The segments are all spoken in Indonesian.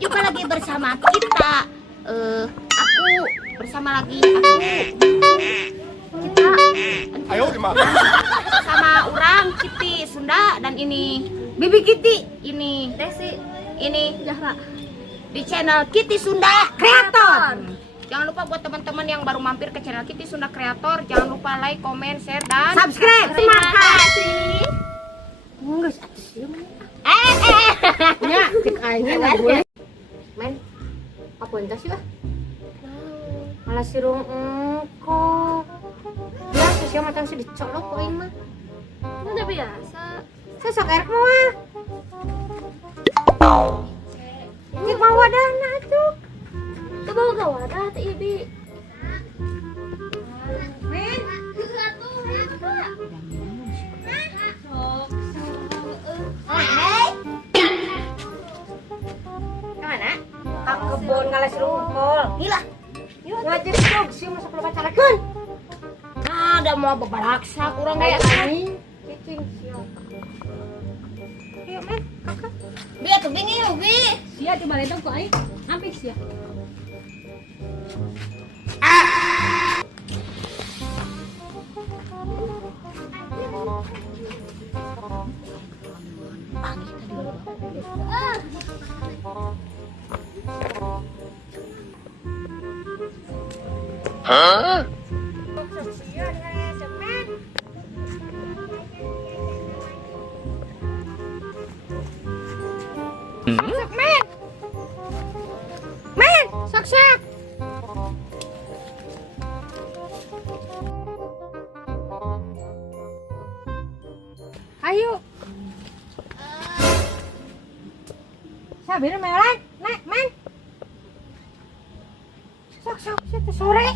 Jumpa lagi bersama kita. Aku bersama lagi aku. Kita. Ayo dimana? Sama orang Kitty Sunda dan ini Bibi Kitty, ini Desi, ini Zahra. di channel Kitty Sunda Kreator. Jangan lupa buat teman-teman yang baru mampir ke channel Kitty Sunda Kreator, jangan lupa like, comment, share dan Subscribe. Terima Terima kasih. Enggak Ya, cek aingnya enggak boleh. men. Apa entah sih lah. Malah sirung engko. Biasa sih matang sih dicolok kok ini mah. Udah biasa. Sesok air mah. Ini mau wadahna tuh. Tuh bawa ke wadah teh Ibi. Men, kemana? Ke kebun ngalah sirung engkol. Gila. Ngajak dong sih masuk ke bacarakeun. Ada mau bebaraksa kurang Kayak kayak anjing. Cicing siap. Ayo men, kakak. dia tuh bingung, Bi. Sia di baledong kok ai. Hampir sia. Men, sok-sok. Ayo. Sabar melan, nek, men. Sok-sok situ sore.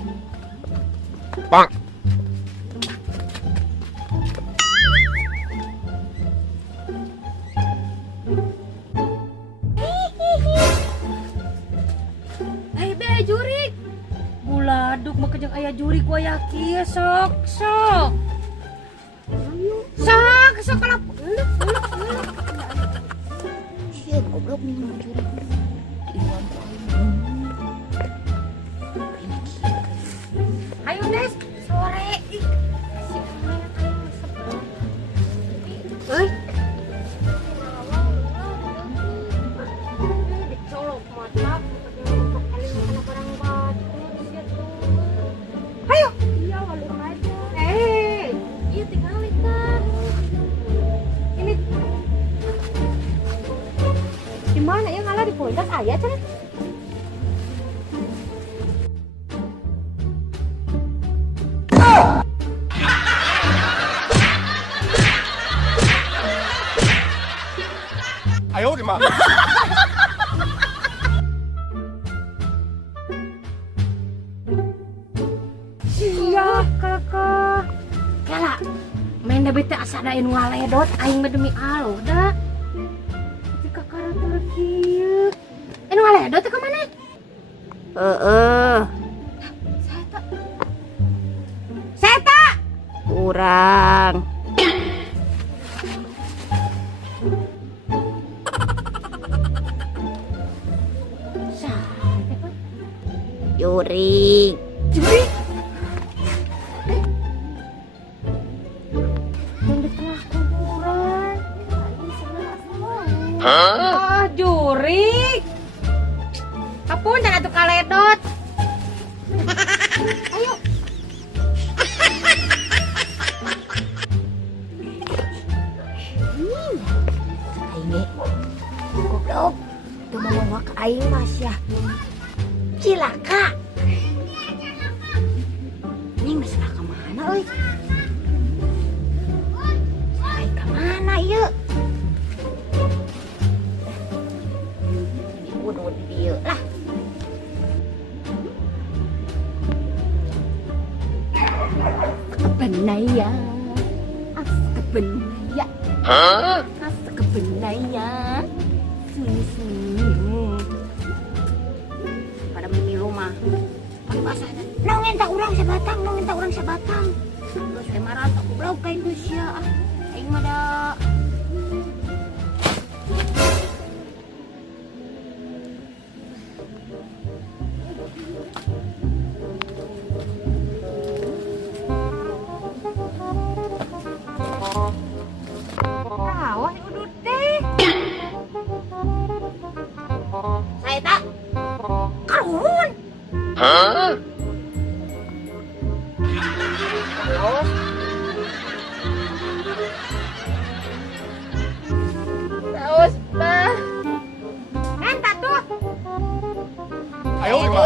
Bang. Ai be jurik. Buladuk mah kejeng aya jurik gua yakin sok. Sok, kalap. Iya, goblok nih mencuri. Ayo, Des, sore. Oi. Dicolok mata. Ayo. Iya walu aja. Iya tinggal kita. Ini di mana ya ngalah di Pondas aya cenah? Ayo dimana? Siap kakak. Kala, main da bete asa da anu ngaledot aing mah demi Allah da. Di kakara teh kieu. Anu ngaledot teh ka mana? Seta. Kurang. Jurik. Juri. Yang di tengah kuburan. Ah, jurik. Apun jangan atuh kaledot. Ayo. Aing goblok. Tuh mau ngomong ke aing mas ya. Cilaka. Ini geus ka mana euy? Aing ka mana ieu? Udah di dieu lah. Kebenaya. Kebenaya. Hah? Kebenaya. Sini. Pada menilu mah. Pasana. Nongin tak urang sabatang. Terus saya marah tak goblok ka Indonesia. Aing mah da. เ Hah? Saus, bah. Entah tuh. Ayo di ma.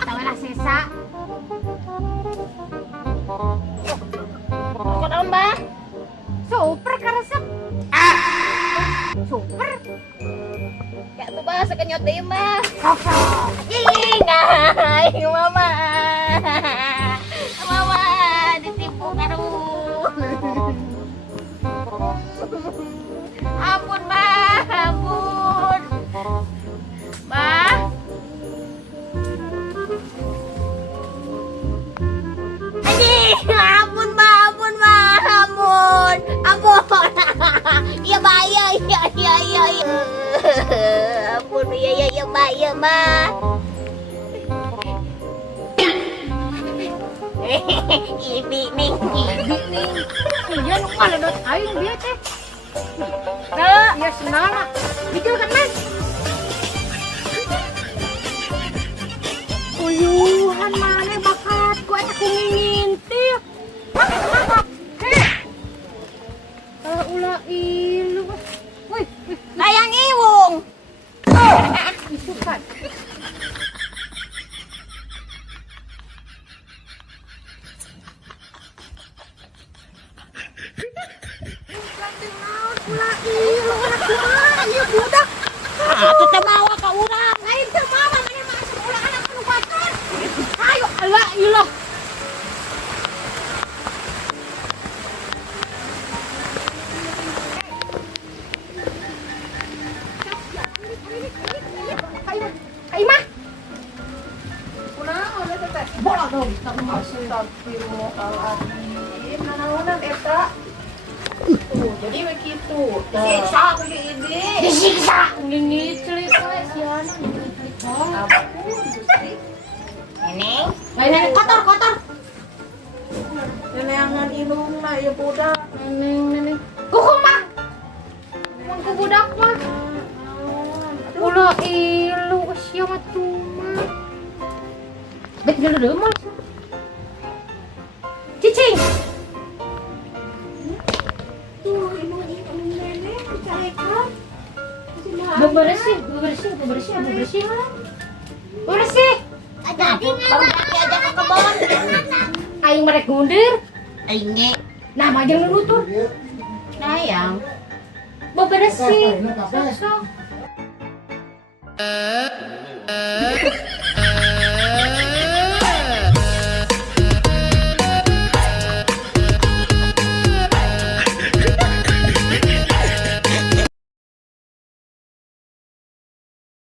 Tahu lah sisa. Kok daun, bah? Super karesep. Super. Ya tuh bah, sekenyot deh mah. Kosong. Ih, mama. Mama ditipu karun. Ampun, bah, ampun. Bah. Ampun, bah, ampun, bah, ampun. Ampun. Iya, bah, iya. Ampun, iya, bah, iya, bah. Ibi ning. Iya nu mah ledot aing dia teh. Teu, ya senana. Mikir kan mas. Uyuhan mana bakat ku eta ku ngintip. Ulah ilu. Woi, layang iwung. Itu kan. Atuh teh bawa ka urang. Lain teh mama mana masuk ulah anak anu bacot. Ayo Allah ilah. Kai mah. Kunaon eta teh? Bola dong. Astagfirullahaladzim. Nanaonan eta? Jadi begitu. Siksa aku di ini. Disiksa. Ngiclik we sian. Ampun, Gusti. Neneng, Nenek kotor. Neneangan indungna ya budak. Neneng. Kumaha? Mun ku budak mah. Ulah ilu sia mah tuh mah. Bet dulu mah. Cicing. Tuh, ibu nenek carekan. Bebersih. jadi baru diajak ke kebon. Aing merek mundur. Aing ge Nama aja nutur. sayang. Bebersih. Sok.